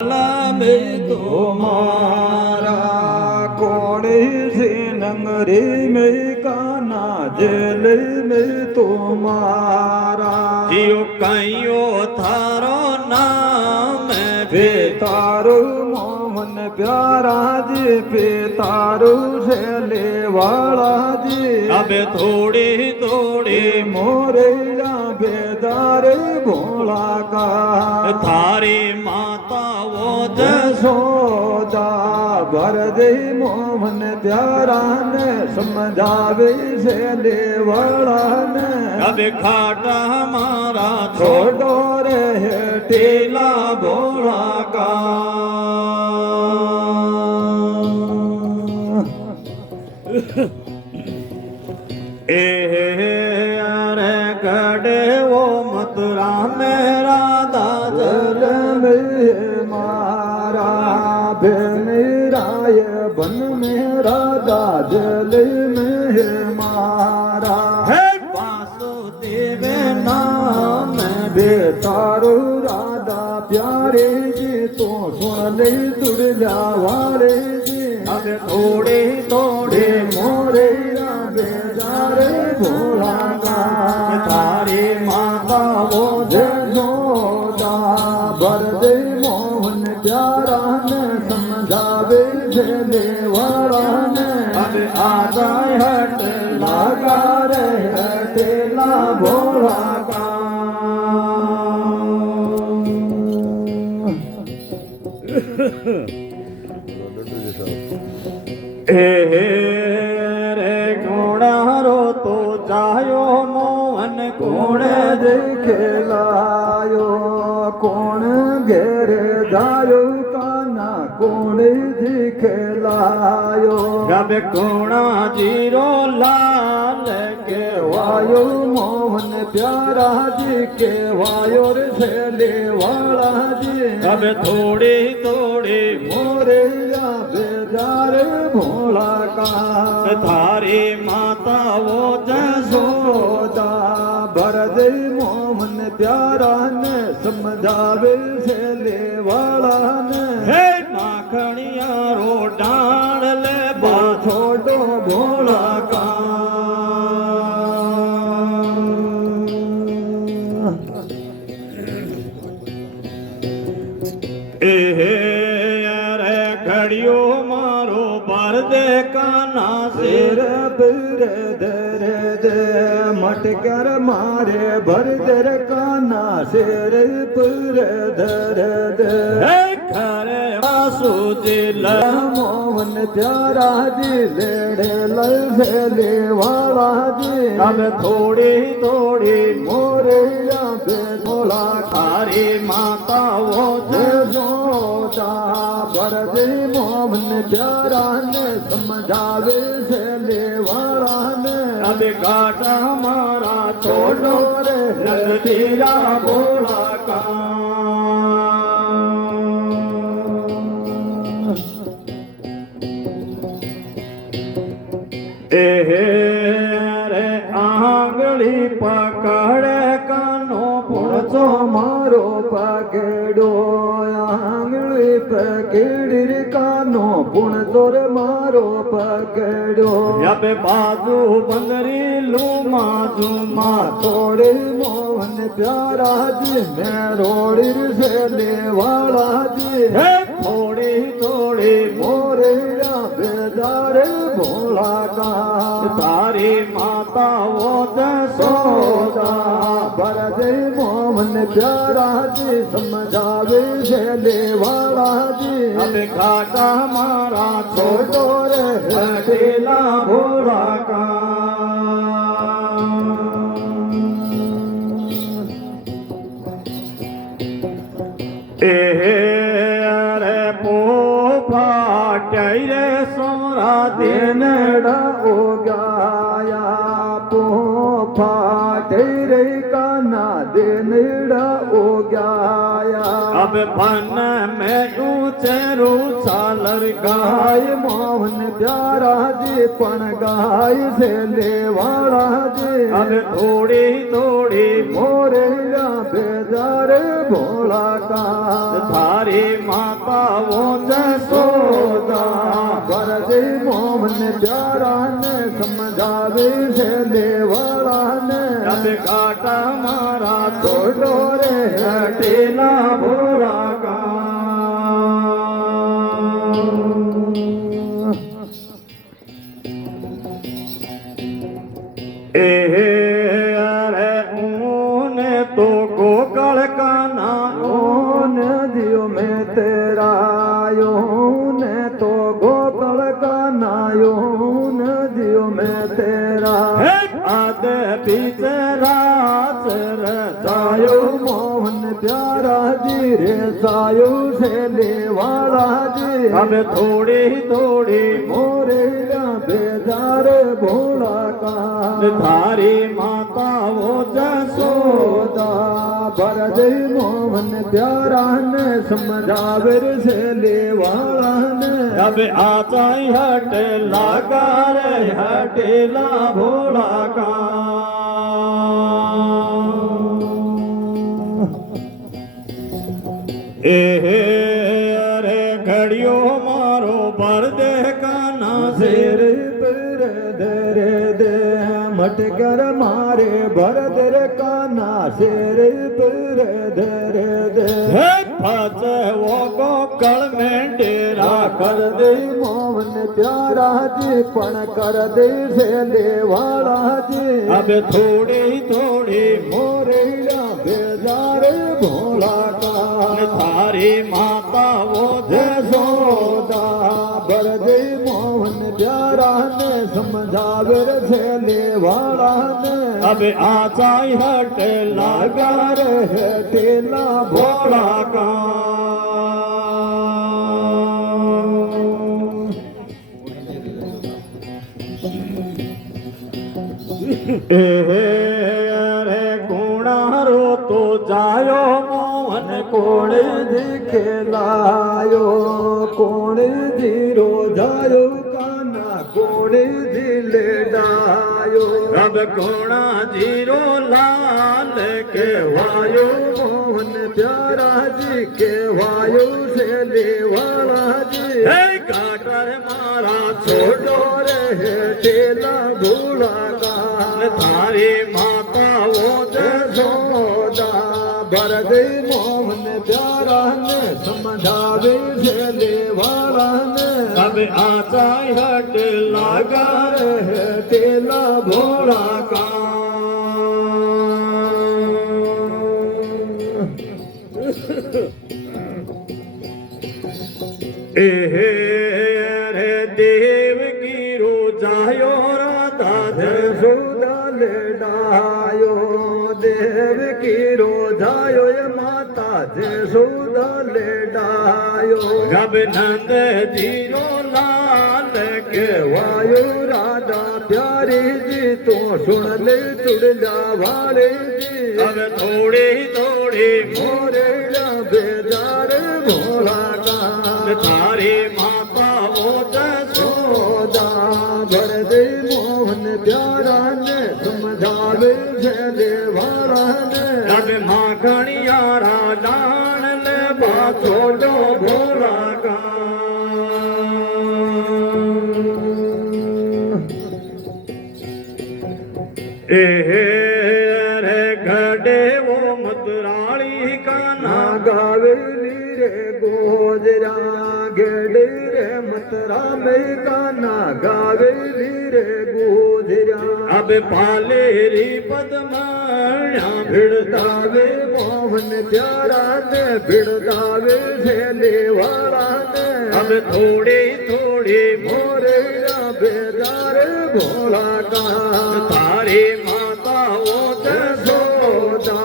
में तुम्हारा कोड़े से नंगरे में काना जेल में तुम्हारा जियो कयो थारो नाम पे तारो मोहन प्यारा जी पे तारो से वाला जी अब थोड़ी थोड़ी मोरे बेदारे भोला का थारी माता वो जसोदा भर दे मोहन प्यारा ने समझावे से देवड़ा ने अब खाटा हमारा छोड़ो रे टीला भोला का अरे गड़े वो मथुरा में राधा जल में मारा बेनिराय बन में राधा जल में मारा है वासुदेव नाम बेतारो राधा प्यारे जी तो सुन ले दुर्गा वाले जी अब थोड़े थोड़े मोरे बेदारे भोला का तारे माता वो जसोदा भर दे मोहन प्यारा ने समझावे देवारा ने अब आजा हट लगा रे हटेला भोला का रे गुणारो तो जायो मोहन कोण दिखलायो कोण घेर जायो काना कोण दिखलायो जब कोणा जीरो लाल के वायो मोहन प्यारा जी के वायो रे वाला जी अब थोड़ी थोड़ी मोरे बेदार भोला का थारी माता वो जसोदा भर दे मोहन प्यारा ने समझावे से वाला ने हे माखणिया रो डाल ले बा छोड़ो भोला का घड़ियो मारो भर दे काना सिर बिर दर दे मटकर मारे भर दर काना सिर बिर दर दे खरे वासु दिल मोहन प्यारा जी लेड़े लले वाला जी अब थोड़ी थोड़ी मोरे बेदोला खारी माता वो जसोदा भर दे मोहन प्यारा ने समझावे से लेवाड़ा ने अब काटा हमारा छोड़ो रे रंगीला भोला का रे आंगली पकड़ कानो पुणचो मारो पकड़ो आंगली पकड़ कानो पुणचोर मारो पकड़ो जब बाजू बंदरी लूमा जुमा तोड़े मोहन प्यारा जी मैं रोड़ी से लेवाड़ा जी थोड़ी थोड़ी मोरे बेदारे भोला का तारी माता वो जसोदा भर दे मोहन प्यारा जी समझावे से लेवाड़ा जी अब घाटा हमारा छोड़ो रे हटेला भोला का रे पोफा रे सोरा दिन हो गाया पोफा रे काना दिन हो गाया अब फन में ऊंचे रूचालर गाय मोहन પ્યારાજી પણ ગાય છે લેવાળાજી હવે થોડી થોડી મોરેલા બેજાર ભોળા કા તારી માતાઓ જસોદા ભરજી મોહન પ્યારાને સમજાવે છે લેવાળાને હવે કાટા મારા છોડો રે હટેલા ભોળા કા अरे ऊने तो गोकल का नाम दियो में तेरा यूने तो गोकल का नायून दियो में तेरा आदे पीछे राचर सायो मोहन प्यारा जी रे सायो से लेवाड़ा जी हमें थोड़ी थोड़ी मोरे बेजार भोला का थारी माता वो जसोदा भरदे मोहन प्यारा ने समझावर से लेवाड़ा ने अब आता हट लगा रे हटेला भोला का अरे घड़ियो मारो भर दे काना शेर पर दरे दे मटकर मारे भर दे काना शेर पर दरे दे फच वो गोकल में डेरा कर दे मोहन प्यारा जी पण कर दे से लेवाड़ा जी अब थोड़ी थोड़ी मोरेला बेजार भोला का थारी माता वो जसोदा बरदे मोहन प्यारा ने समझावर से लेवाड़ा ने अब आचा हट लगा रे टेला भोला का अरे गुणारो तो जायो मोहन कोण दिखलायो कोण जीरो जायो काना कोण दिल डायो अब कोणा जीरो लाल के वायो मोहन प्यारा जी के वायो से लेवाड़ा जी काटर मारा छोड़ो रे टेला भोला का थारी माता वो जसोदा भरदे मोहन प्यारा ने समझावे से लेवाड़ा ने अब आचा हट लगा रे टेला भोला का रे देव की रोजायो राधा जसोदा लेडायो देव की रोजायो ये माता जसोदा लेडायो जब नंद जीरो लाल के वायो राधा प्यारी जी तो सुन ले चुड़ला वाले जी अब थोड़ी थोड़ी मोरे बेजार भोला का थारी माता वो जसोदा भरदे मोहन प्यारा ने समझावे से लेवाड़ा ने अब माखणियारा डान ले छोड़ो भोला का रे घड़े वो मतराली का ना गावे रे गोजरा गेड़े रे मतरा में गाना गावे रे गोजरा अब पाले री पद्माया भिड़तावे मोहन प्यारा ने भिड़तावे से लेवाड़ा ने अब थोड़ी थोड़ी मोरे बेजार भोला का तारी माता वो जसोदा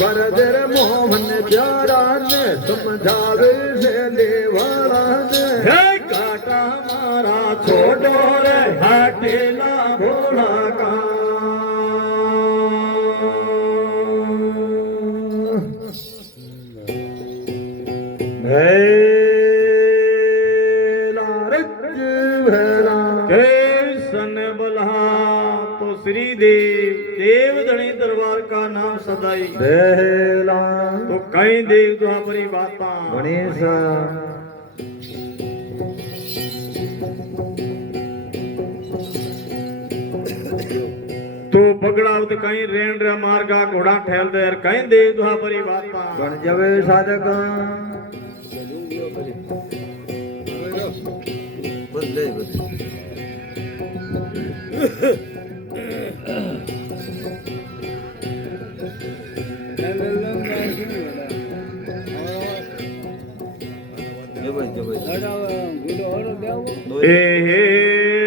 भरदर मोहन प्यारा ने समझावे से लेवाड़ा ने काटा मारा छोड़ो रे हटेला भोला का भेला रज भेला दलाई देला तो कई देव द्वापरी बाता गणेशा तो पगड़ावत कहीं रेण रे मार्गा घोड़ा ठहल दे कहीं देव द्वापरी बाता गण जवे साधका बदले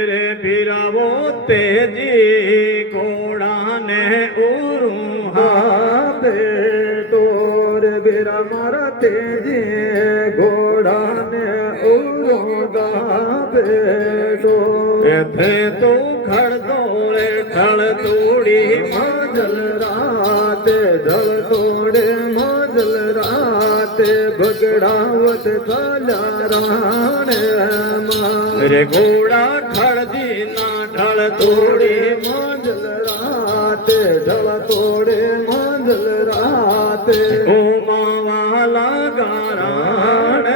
रे बिरावो तेजी घोड़ा ने उरू हाथे तोर बिरा मारा तेजी घोड़ा ने उगा बेटो थे तो खड़ दौड़े ठड़ तोड़ी माजल रात ढल तोड़े माजल रात बगड़ावत थाला राणे रे घोड़ा खड़ दी ना ढल तोड़ी माजल रात ढल तोड़े माजल रात ओ मावाला गाराण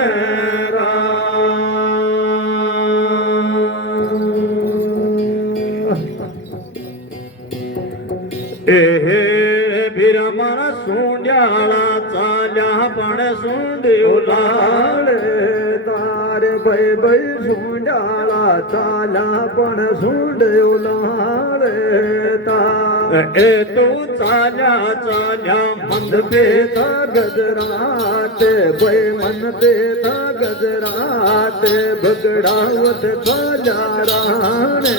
बिरा मारा सोंड्याला चाल्या पण सोंड्यो लाड तार बै बै सोंड्याला चाला पण सोंड्यो लाड तार ए तो चाल्या चाल्या मंद पेता गजरात बै मन पेता गजरात बगड़ावत चाल्या राणे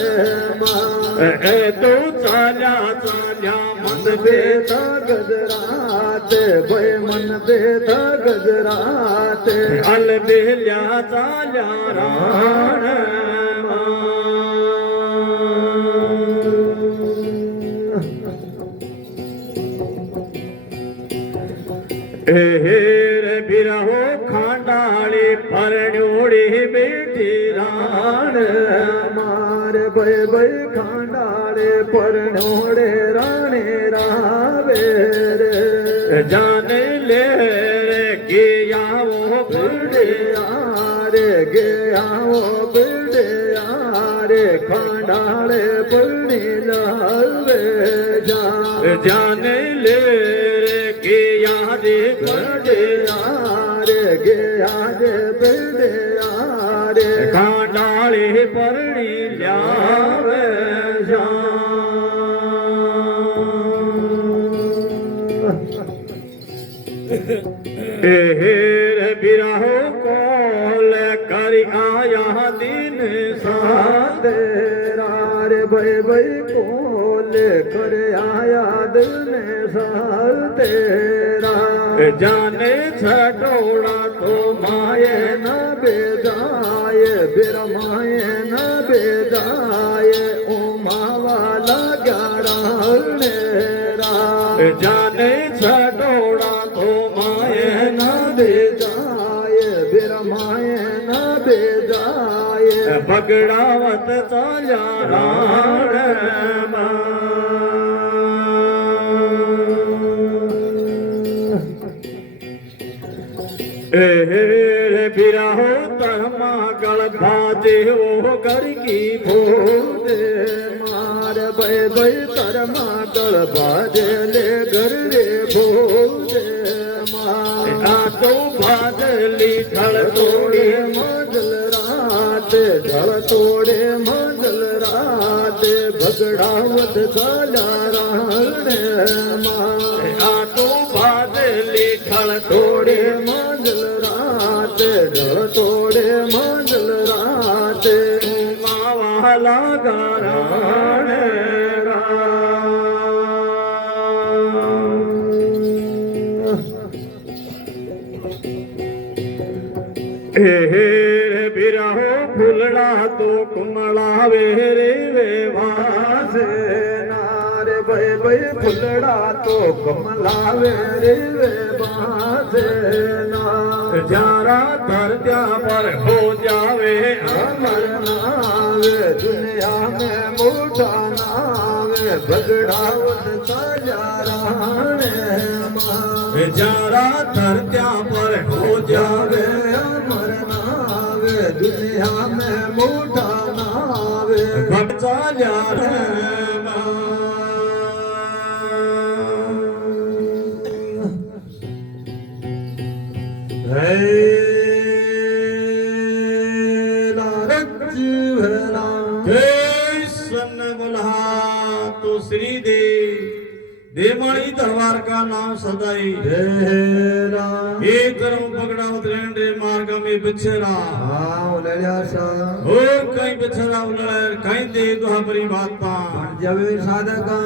ए तो चाल्या चाल्या मंद बेता गजरात बै मन बेता गजरात अल बेल्या चाल्या राण रे बिरहो खांडाळी परण्योड़ी बेटी राण मार बै बै खांडाळे परण्योड़े राणे रावे रे जाने ले रे गियावो बिड़े आरे गियावो बिड़े आरे खांडाळे परणी लावे जाने ले रे गिया दे बिड़े आरे गिया दे बिड़े आरे खांडाळे परणी ल्यावे रे बिरहो कोल करी आया दिन साथ रे बै बै कोल कर आया दिन साल तेरा जाने छटोड़ा तो माये न बेजाय बिरमाए न बेजाय उमावाला ग्यारह जाने छटोड़ा तो माये न बेजाय बिरमाए न बेजाय बगड़ावत चाल्या राण बिरहो तरमा गल भाजे ओ घर की भोज मार बै बै तरमा गल बाजे ले घर रे भोज मार तो बादली ढल तोड़े माजल रात ढल तोड़े माजल रात बगड़ावत चाला राणे मार तो बादली ढल तोड़े माजल रात ढल तोड़े माजल रात मावाला गाराण बिरहो फुलड़ा तो कुमलावे रे वे वास नार बै बै फुलड़ा तो कमलावे रे बास ना जारा धरत्या पर हो जावे अमर नावे दुनिया में मोटा नावे बगड़ावत साजा राणे जारा धरत्या पर हो जावे अमर नावे दुनिया में मोटा नावे भक्ता जा तो श्री देवमणि तलवार का नाम सदाई एक तरफ पकड़ावत रेण रे मार्ग में बिछेरा और कहीं बिछेरा उलड़ कहीं दे दुहा बरी बाता जब साधका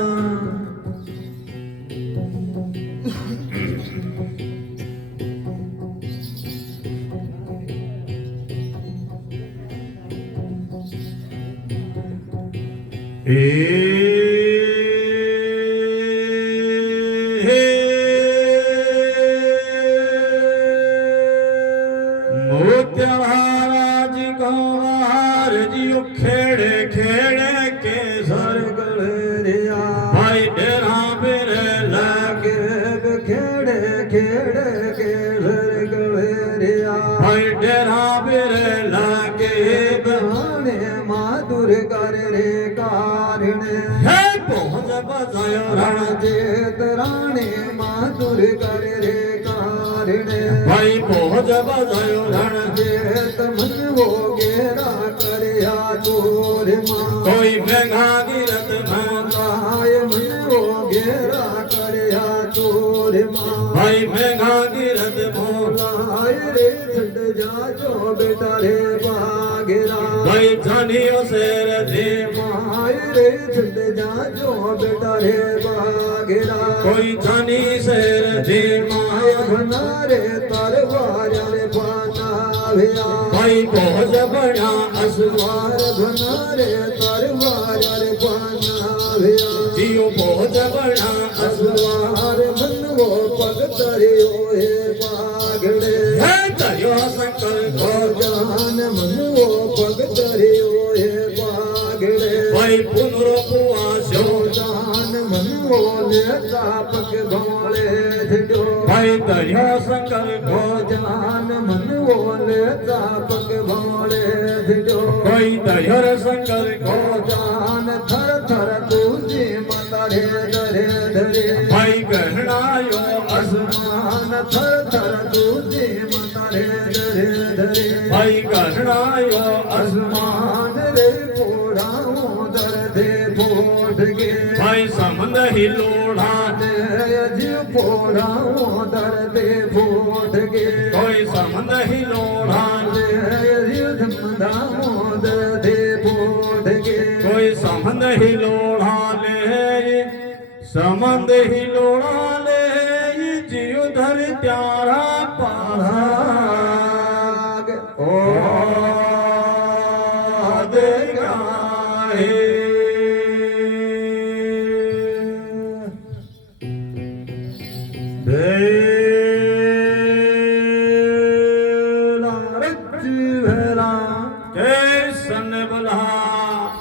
मोत्याहारा जी को हार जियो खेड़े खेड़े के सर गलरिया भाई डेरा बेरे लागे खेड़े खेड़े के सर गलरिया भाई डेरा बेरे लागे बहाने माधुर कर रे कारण है पहुंच बजायो रण जेत राणे माधुर कर रे कारण भाई पहुंच बजायो रण जेत मन वो गेरा करया तोर मां कोई महंगा गिरत माय मन वो गेरा करया तोर मां भाई महंगा गिरत लाय रे छड़ जा जो बेटा रे बागेरा भाई जानियो शेर दे माय रे छड़ जा जो बेटा रे बागेरा कोई जानी शेर दे माय बना रे तरवार रे पाना भैया भाई पहुंच बड़ा असवार बना रे तरवार रे पाना भैया जियो पहुंच बड़ा असवार मन वो पग तरियो हे बागड़े है तयो शंकर को जान मन वो पग तरियो हे बागड़े भाई पुनरुपवासो जान मन वो लेता पग भोले झडो भाई तयो शंकर को जान मन वो लेता पग भोले झडो कोई तयो शंकर को जान थर थर तुझे माता रे धरे धरे भाई गहनायो आसमान थर थर तुझे माता रे धरे धरे भाई गहनायो आसमान रे पोड़ाओ दर्दे पोड़ गे भाई समंद ही लोढ़ा जी पोड़ाओ दर्दे पोड़ गे कोई समंद ही लोढ़ा धमदाओ दर्दे पोड़ गे कोई समंद ही लोढ़ा ले समंद ही लोढ़ा ले जियो धर त्यारा पहाग ओ दे गाहे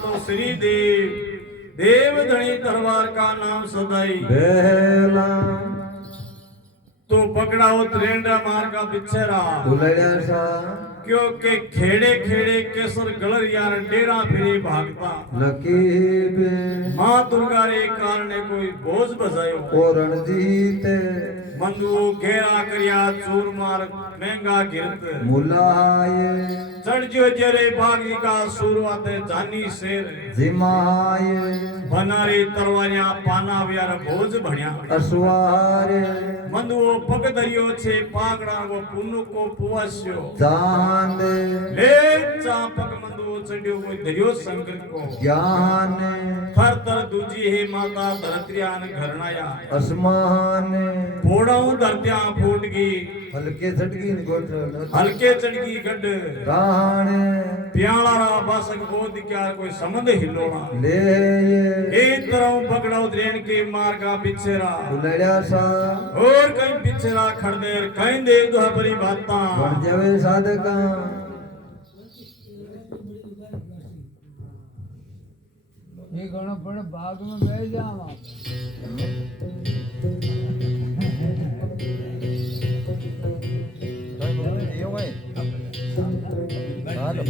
तो श्री देव धनी तरवार का नाम सदाई बेला तो पकड़ाओ त्रेंडा मार का पिछेरा उलड़िया सा क्योंकि खेड़े खेड़े केसर गलर यार डेरा फिरे भागता नकीब माँ दुर्गा रे कारणे कोई बोझ बजायो और रणजीत बंधु घेरा करिया चूर मार महंगा गिरत मुलाये चढ़ जरे भागी का शुरुआते जानी शेर जिमाये बनारी तरवारिया पाना व्यार बोझ भण्या असवारे बंधुओ पग दरियो छे पागड़ा वो पुनु को पुवास्यो चांद ले चापक बंधुओ चढ़ियो कोई दरियो शंकर को ज्ञान थर थर दूजी हे माता धरत्रियान घरनाया असमान फोड़ाऊ धरत्या फूट गई हल्के झटकी गोट हल्के चढ़गी गड राण प्याला रा बासक बोध क्या कोई संबंध हिलोड़ा ले एक तरह पकड़ाओ द्रेन के मार का पिछेरा बुलड़िया सा और कहीं पिछेरा खड़देर कहीं दे दो बड़ी बाता बन जावे साधका ये गणो पण बाग में बैठ जावा હાલો